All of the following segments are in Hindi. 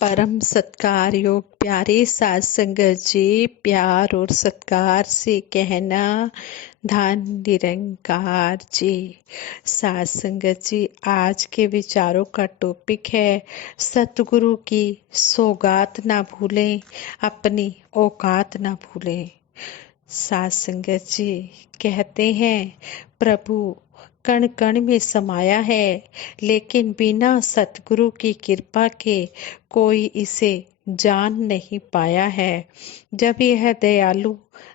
परम सत्कार योग प्यारे साध संगत जी, प्यार और सत्कार से कहना धन निरंकार जी। साध संगत जी, आज के विचारों का टॉपिक है सतगुरु की सौगात ना भूलें, अपनी औकात ना भूलें। साध संगत जी कहते हैं प्रभु कण कण में समाया है, लेकिन बिना सतगुरु की कृपा के कोई इसे जान नहीं पाया है। जब यह दयालु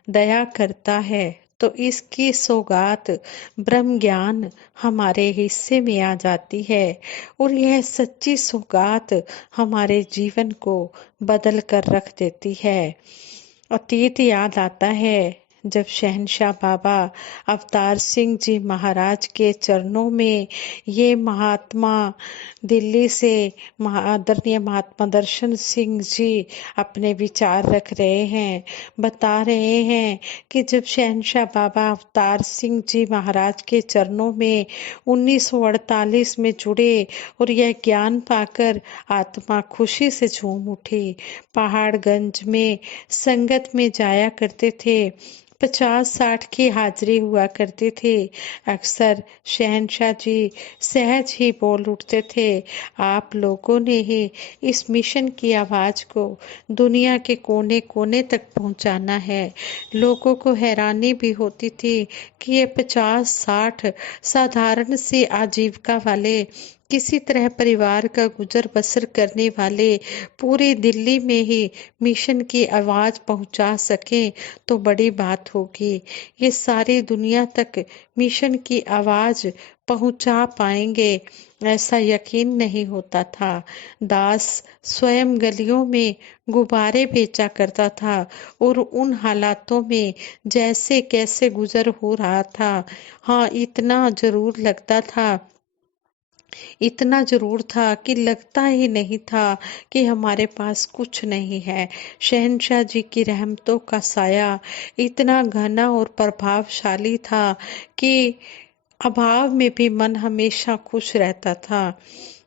दया करता है तो इसकी सौगात ब्रह्म ज्ञान हमारे हिस्से में आ जाती है और यह सच्ची सौगात हमारे जीवन को बदल कर रख देती है। अतीत याद आता है जब शहंशाह बाबा अवतार सिंह जी महाराज के चरणों में ये महात्मा दिल्ली से आदरणीय महात्मा दर्शन सिंह जी अपने विचार रख रहे हैं। बता रहे हैं कि जब शहंशाह बाबा अवतार सिंह जी महाराज के चरणों में 1948 में जुड़े और यह ज्ञान पाकर आत्मा खुशी से झूम उठी। पहाड़गंज में संगत में जाया करते थे, 50-60 की हाजिरी हुआ करती थी। अक्सर शहंशाह जी सहज ही बोल उठते थे, आप लोगों ने ही इस मिशन की आवाज को दुनिया के कोने कोने तक पहुंचाना है। लोगों को हैरानी भी होती थी कि ये 50-60 साधारण सी आजीविका वाले, किसी तरह परिवार का गुजर बसर करने वाले पूरी दिल्ली में ही मिशन की आवाज पहुंचा सके तो बड़ी बात होगी। ये सारी दुनिया तक मिशन की आवाज पहुंचा पाएंगे, ऐसा यकीन नहीं होता था। दास स्वयं गलियों में गुब्बारे बेचा करता था और उन हालातों में जैसे कैसे गुजर हो रहा था, हाँ इतना जरूर था कि लगता ही नहीं था कि हमारे पास कुछ नहीं है। शहंशाह जी की रहमतों का साया इतना घना और प्रभावशाली था कि अभाव में भी मन हमेशा खुश रहता था।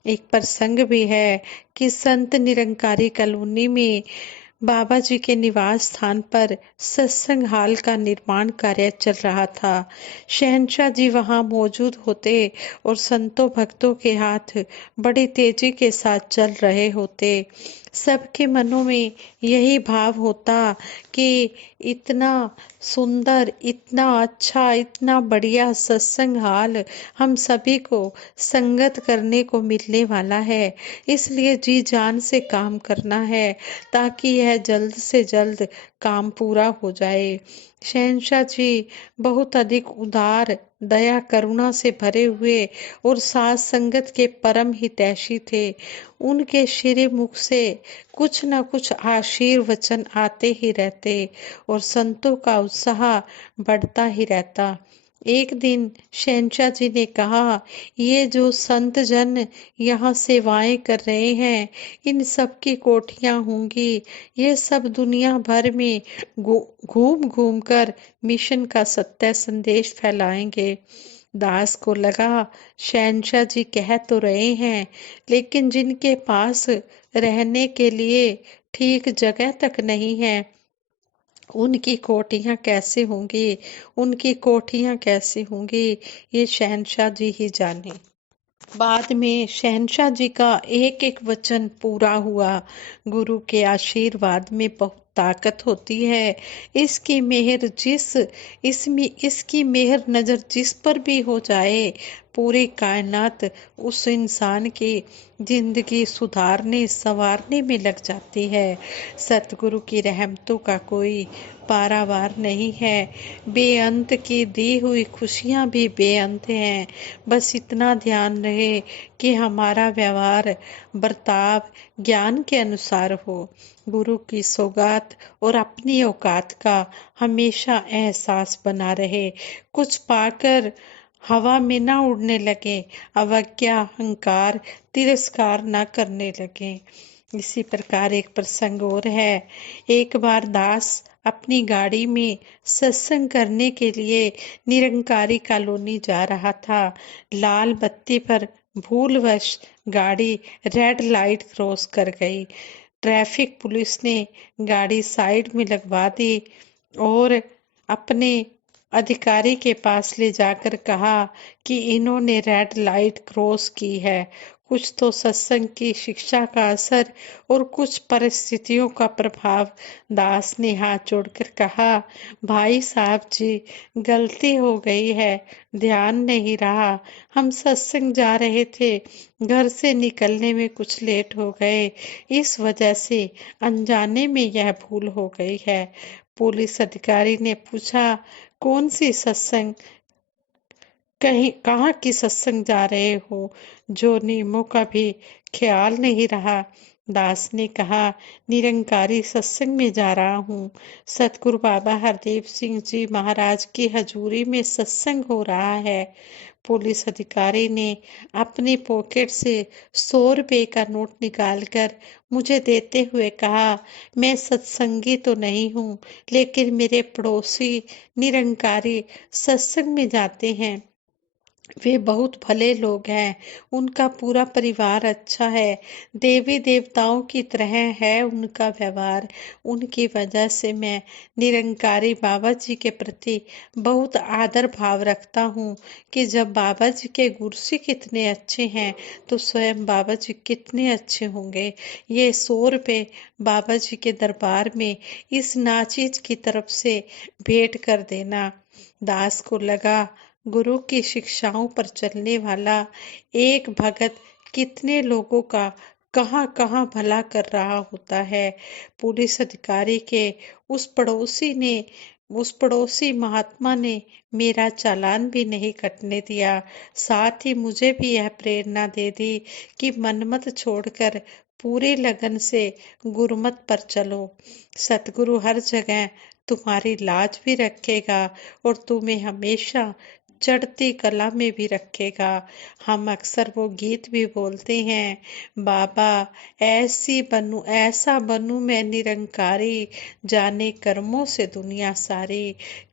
एक प्रसंग भी है कि संत निरंकारी कॉलोनी में बाबा जी के निवास स्थान पर सत्संग हाल का निर्माण कार्य चल रहा था। शहंशाह जी वहां मौजूद होते और संतों भक्तों के हाथ बड़ी तेजी के साथ चल रहे होते। सबके मनों में यही भाव होता कि इतना सुंदर, इतना अच्छा, इतना बढ़िया सत्संग हाल हम सभी को संगत करने को मिलने वाला है, इसलिए जी जान से काम करना है ताकि यह जल्द से जल्द काम पूरा हो जाए। शहंशाह जी बहुत अधिक उदार, दया करुणा से भरे हुए और साथ संगत के परम हितैषी थे। उनके श्री मुख से कुछ न कुछ आशीर्वचन आते ही रहते और संतों का उत्साह बढ़ता ही रहता। एक दिन शहंशाह जी ने कहा, ये जो संत जन यहाँ सेवाएं कर रहे हैं, इन सब की कोठियां होंगी, ये सब दुनिया भर में घूम घूम कर मिशन का सत्य संदेश फैलाएंगे। दास को लगा शहंशाह जी कह तो रहे हैं, लेकिन जिनके पास रहने के लिए ठीक जगह तक नहीं है, उनकी कोठियां कैसे होंगी, ये शहंशाह जी ही जाने। बाद में शहंशाह जी का एक एक वचन पूरा हुआ। गुरु के आशीर्वाद में बहुत ताकत होती है। इसकी मेहर नजर जिस पर भी हो जाए, पूरी कायनात उस इंसान की जिंदगी सुधारने संवारने में लग जाती है। सतगुरु की रहमतों का कोई पारावार नहीं है। बेअंत की दी हुई खुशियां भी बेअंत हैं। बस इतना ध्यान रहे कि हमारा व्यवहार बर्ताव ज्ञान के अनुसार हो। गुरु की सौगात और अपनी औकात का हमेशा एहसास बना रहे। कुछ पाकर हवा में ना उड़ने लगे, अवज्ञा, अहंकार, तिरस्कार ना करने लगे। इसी प्रकार एक प्रसंग और है। एक बार दास अपनी गाड़ी में सत्संग करने के लिए निरंकारी कॉलोनी जा रहा था। लाल बत्ती पर भूलवश गाड़ी रेड लाइट क्रॉस कर गई। ट्रैफिक पुलिस ने गाड़ी साइड में लगवा दी और अपने अधिकारी के पास ले जाकर कहा कि इन्होंने रेड लाइट क्रॉस की है। कुछ तो सत्संग की शिक्षा का असर और कुछ परिस्थितियों का प्रभाव। दास ने हाथ जोड़कर कहा, भाई साहब जी, गलती हो गई है, ध्यान नहीं रहा। हम सत्संग जा रहे थे, घर से निकलने में कुछ लेट हो गए, इस वजह से अनजाने में यह भूल हो गई है। पुलिस अधिकारी ने पूछा, कौन सी सत्संग, कहीं कहाँ की सत्संग जा रहे हो, जो नियमों का भी ख्याल नहीं रहा। दास ने कहा, निरंकारी सत्संग में जा रहा हूँ। सतगुरु बाबा हरदेव सिंह जी महाराज की हजूरी में सत्संग हो रहा है। पुलिस अधिकारी ने अपनी पॉकेट से 100 रुपए का नोट निकालकर मुझे देते हुए कहा, मैं सत्संगी तो नहीं हूँ, लेकिन मेरे पड़ोसी निरंकारी सत्संग में जाते हैं। वे बहुत भले लोग हैं, उनका पूरा परिवार अच्छा है, देवी देवताओं की तरह है उनका व्यवहार। उनकी वजह से मैं निरंकारी बाबा जी के प्रति बहुत आदर भाव रखता हूँ कि जब बाबा जी के गुरु कितने अच्छे हैं तो स्वयं बाबा जी कितने अच्छे होंगे। ये 100 रुपए बाबा जी के दरबार में इस नाचीज की तरफ से भेंट कर देना। दास को लगा, गुरु की शिक्षाओं पर चलने वाला एक भगत कितने लोगों का कहाँ कहाँ भला कर रहा होता है। पुलिस अधिकारी के उस पड़ोसी महात्मा ने मेरा चालान भी नहीं कटने दिया। साथ ही मुझे भी यह प्रेरणा दे दी कि मनमत छोड़कर पूरी लगन से गुरुमत पर चलो। सतगुरु हर जगह तुम्हारी लाज भी रखेगा और तुम्हें हमेशा चढ़ती कला में भी रखेगा। हम अक्सर वो गीत भी बोलते हैं, बाबा ऐसा बनूं मैं निरंकारी, जाने कर्मों से दुनिया सारी।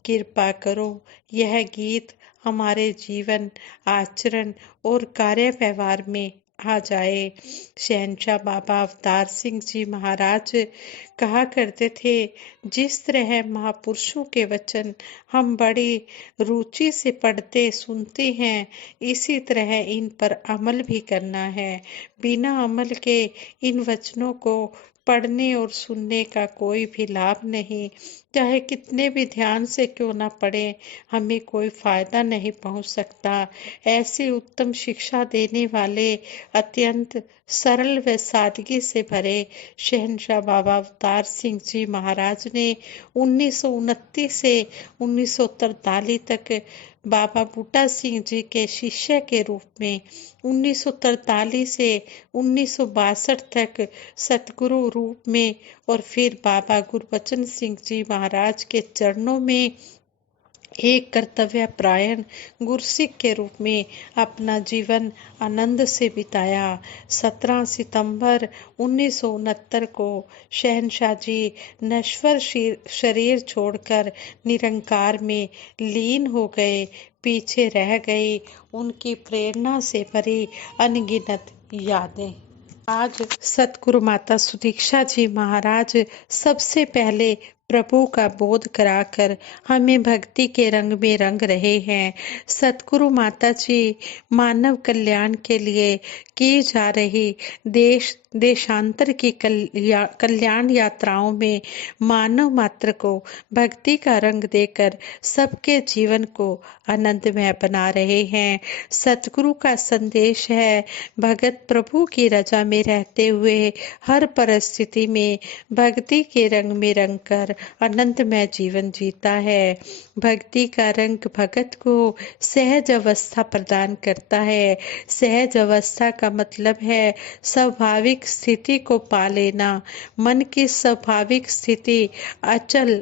कृपा करो यह गीत हमारे जीवन, आचरण और कार्य व्यवहार में आ जाए। शहनशाह बाबा अवतार सिंह जी महाराज कहा करते थे, जिस तरह महापुरुषों के वचन हम बड़ी रुचि से पढ़ते सुनते हैं, इसी तरह इन पर अमल भी करना है। बिना अमल के इन वचनों को पढ़ने और सुनने का कोई भी लाभ नहीं। चाहे कितने भी ध्यान से क्यों ना पढ़े, हमें कोई फायदा नहीं पहुंच सकता। ऐसी उत्तम शिक्षा देने वाले अत्यंत सरल व सादगी से भरे शहनशाह बाबा अवतार सिंह जी महाराज ने 1929 से 1943 तक बाबा बूटा सिंह जी के शिष्य के रूप में 1943 से 1962 तक सतगुरु रूप में और फिर बाबा गुरबचन सिंह जी महाराज के चरणों में एक कर्तव्य परायण गुरसिख के रूप में अपना जीवन आनंद से बिताया। 17 सितंबर 1969 को शहनशाह जी नश्वर शरीर छोड़कर निरंकार में लीन हो गए। पीछे रह गई उनकी प्रेरणा से भरी अनगिनत यादें। आज सतगुरु माता सुदीक्षा जी महाराज सबसे पहले प्रभु का बोध कराकर हमें भक्ति के रंग में रंग रहे हैं। सतगुरु माता जी मानव कल्याण के लिए की जा रही देशांतर की कल्याण यात्राओं में मानव मात्र को भक्ति का रंग देकर सबके जीवन को आनंदमय बना रहे हैं। सतगुरु का संदेश है, भगत प्रभु की रजा में रहते हुए हर परिस्थिति में भक्ति के रंग में रंग कर आनंदमय जीवन जीता है। भक्ति का रंग भगत को सहज अवस्था प्रदान करता है। सहज अवस्था का मतलब है स्वाभाविक स्थिति को पा लेना। मन की स्वाभाविक स्थिति अचल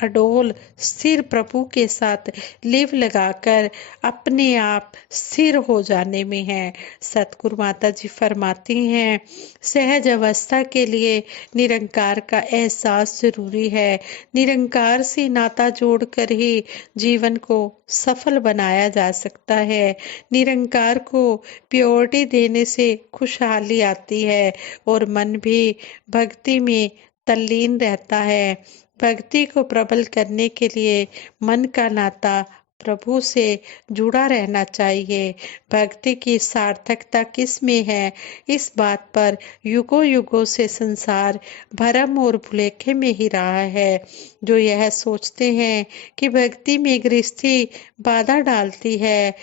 अडोल स्थिर प्रभु के साथ लिव लगाकर अपने आप स्थिर हो जाने में है। सतगुरु माता जी फरमाती हैं, सहज अवस्था के लिए निरंकार का एहसास जरूरी है। निरंकार से नाता जोड़कर ही जीवन को सफल बनाया जा सकता है। निरंकार को प्योरिटी देने से खुशहाली आती है और मन भी भक्ति में तल्लीन रहता है। भक्ति को प्रबल करने के लिए मन का नाता प्रभु से जुड़ा रहना चाहिए। भक्ति की सार्थकता किस में है, इस बात पर युगों युगों से संसार भरम और भुलेखे में ही रहा है। जो यह सोचते हैं कि भक्ति में गृहस्थी बाधा डालती है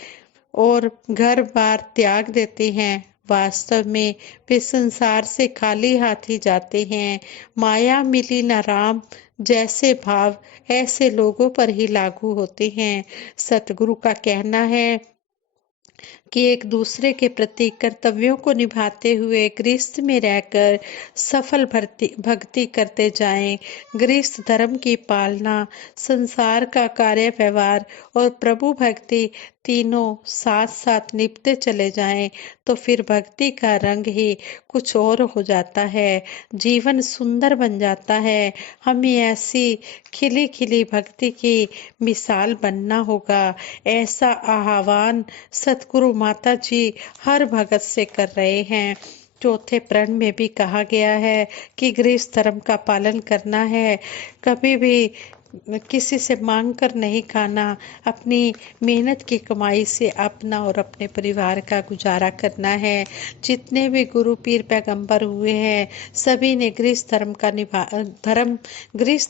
और घर बार त्याग देते हैं, वास्तव में वे संसार से खाली हाथ ही जाते हैं। माया मिली न राम जैसे भाव ऐसे लोगों पर ही लागू होते हैं। सतगुरु का कहना है कि एक दूसरे के प्रति कर्तव्यों को निभाते हुए गृहस्थ में रहकर सफल भक्ति करते जाएं। गृहस्थ धर्म की पालना, संसार का कार्य व्यवहार और प्रभु भक्ति तीनों साथ साथ निभते चले जाएं तो फिर भक्ति का रंग ही कुछ और हो जाता है। जीवन सुंदर बन जाता है। हमें ऐसी खिली खिली भक्ति की मिसाल बनना होगा। ऐसा आह्वान सतगुरु माता जी हर भगत से कर रहे हैं। चौथे प्रण में भी कहा गया है कि गृहस्थ धर्म का पालन करना है। कभी भी किसी से मांग कर नहीं खाना, अपनी मेहनत की कमाई से अपना और अपने परिवार का गुजारा करना है। जितने भी गुरु पीर पैगंबर हुए हैं, सभी ने गृहस्थ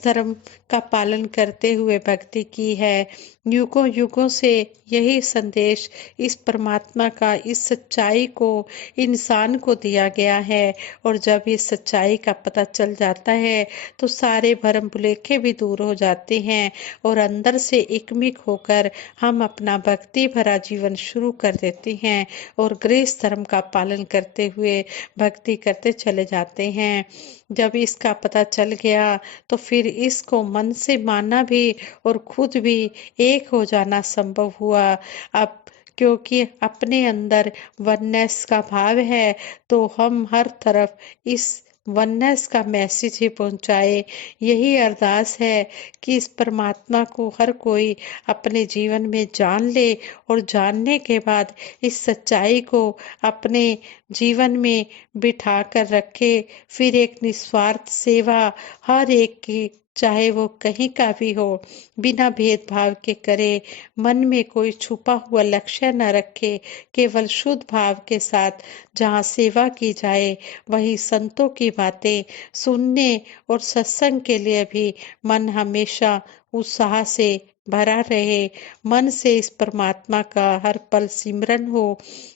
धर्म का पालन करते हुए भक्ति की है। युगों युगों से यही संदेश इस परमात्मा का, इस सच्चाई को इंसान को दिया गया है। और जब इस सच्चाई का पता चल जाता है तो सारे भरम भुलेखे भी दूर हो जाते हैं और अंदर से एकमिक होकर हम अपना भक्ति भरा जीवन शुरू कर देते हैं और गृहस्थ धर्म का पालन करते हुए भक्ति करते चले जाते हैं। जब इसका पता चल गया तो फिर इसको मन से मानना भी और खुद भी एक हो जाना संभव हुआ। अब क्योंकि अपने अंदर वननेस का भाव है तो हम हर तरफ इस वननेस का मैसेज ही पहुंचाए। यही अरदास है कि इस परमात्मा को हर कोई अपने जीवन में जान ले और जानने के बाद इस सच्चाई को अपने जीवन में बिठा कर रखे। फिर एक निस्वार्थ सेवा हर एक की, चाहे वो कहीं का भी हो, बिना भेदभाव के करे। मन में कोई छुपा हुआ लक्ष्य न रखे। केवल शुद्ध भाव के साथ जहाँ सेवा की जाए वही संतों की बातें सुनने और सत्संग के लिए भी मन हमेशा उत्साह से भरा रहे। मन से इस परमात्मा का हर पल सिमरन हो।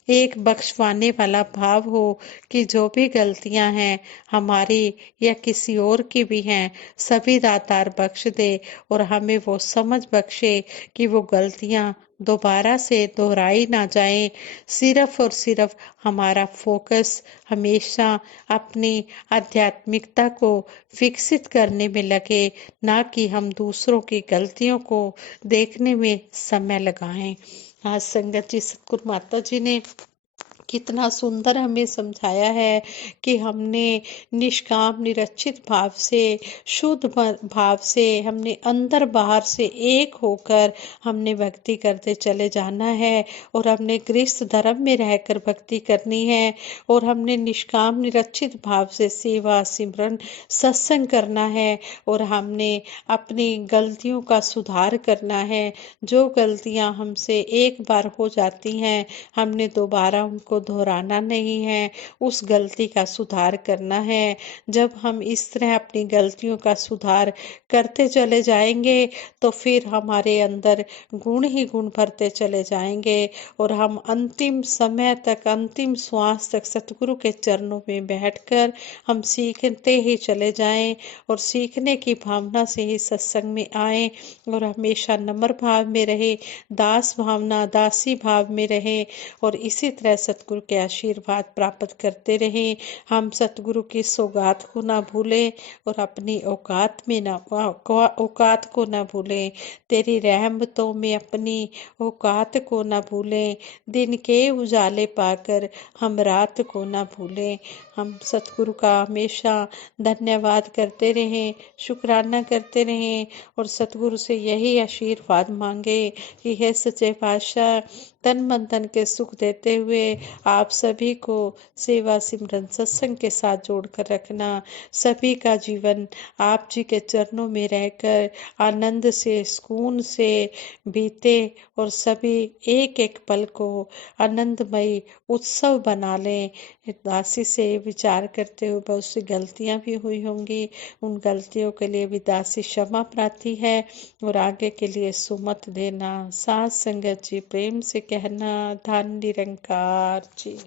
एक बख्शवाने वाला भाव हो कि जो भी गलतियां हैं हमारी या किसी और की भी हैं, सभी दातार बख्श दे और हमें वो समझ बख्शे कि वो गलतियां दोबारा से दोहराई ना जाए। सिर्फ और सिर्फ हमारा फोकस हमेशा अपनी आध्यात्मिकता को विकसित करने में लगे, ना कि हम दूसरों की गलतियों को देखने में समय लगाएं। आज संगत जी, सतगुरु माता जी ने कितना सुंदर हमें समझाया है कि हमने निष्काम निरचित भाव से, शुद्ध भाव से, हमने अंदर बाहर से एक होकर हमने भक्ति करते चले जाना है और हमने गृहस्थ धर्म में रहकर भक्ति करनी है और हमने निष्काम निरचित भाव से सेवा सिमरन सत्संग करना है और हमने अपनी गलतियों का सुधार करना है। जो गलतियां हमसे एक बार हो जाती हैं हमने दोबारा उनको दोहराना नहीं है, उस गलती का सुधार करना है। जब हम इस तरह अपनी गलतियों का सुधार करते चले जाएंगे तो फिर हमारे अंदर गुण ही गुण भरते चले जाएंगे और हम अंतिम समय तक, अंतिम श्वास तक सतगुरु के चरणों में बैठकर हम सीखते ही चले जाएं और सीखने की भावना से ही सत्संग में आए और हमेशा नम्र भाव में रहे, दास भावना, दासी भाव में रहे और इसी तरह सत सतगुरु के आशीर्वाद प्राप्त करते रहें। हम सतगुरु की सौगात को ना भूलें और अपनी औकात को ना भूलें। तेरी रहमतों में अपनी औकात को ना भूलें। दिन के उजाले पाकर हम रात को ना भूलें। हम सतगुरु का हमेशा धन्यवाद करते रहें, शुक्राना करते रहें और सतगुरु से यही आशीर्वाद मांगे कि हे सच्चे पातशाह, तन मन धन के सुख देते हुए आप सभी को सेवा सिमरन सत्संग के साथ जोड़कर रखना। सभी का जीवन आप जी के चरणों में रहकर आनंद से, सुकून से बीते और सभी एक एक पल को आनंदमय उत्सव बना लें। दासी से विचार करते हुए बहुत सी गलतियां भी हुई होंगी, उन गलतियों के लिए भी दासी क्षमा प्रार्थी है और आगे के लिए सुमत देना। साथ संगत जी प्रेम से कहना, धन निरंकार जी।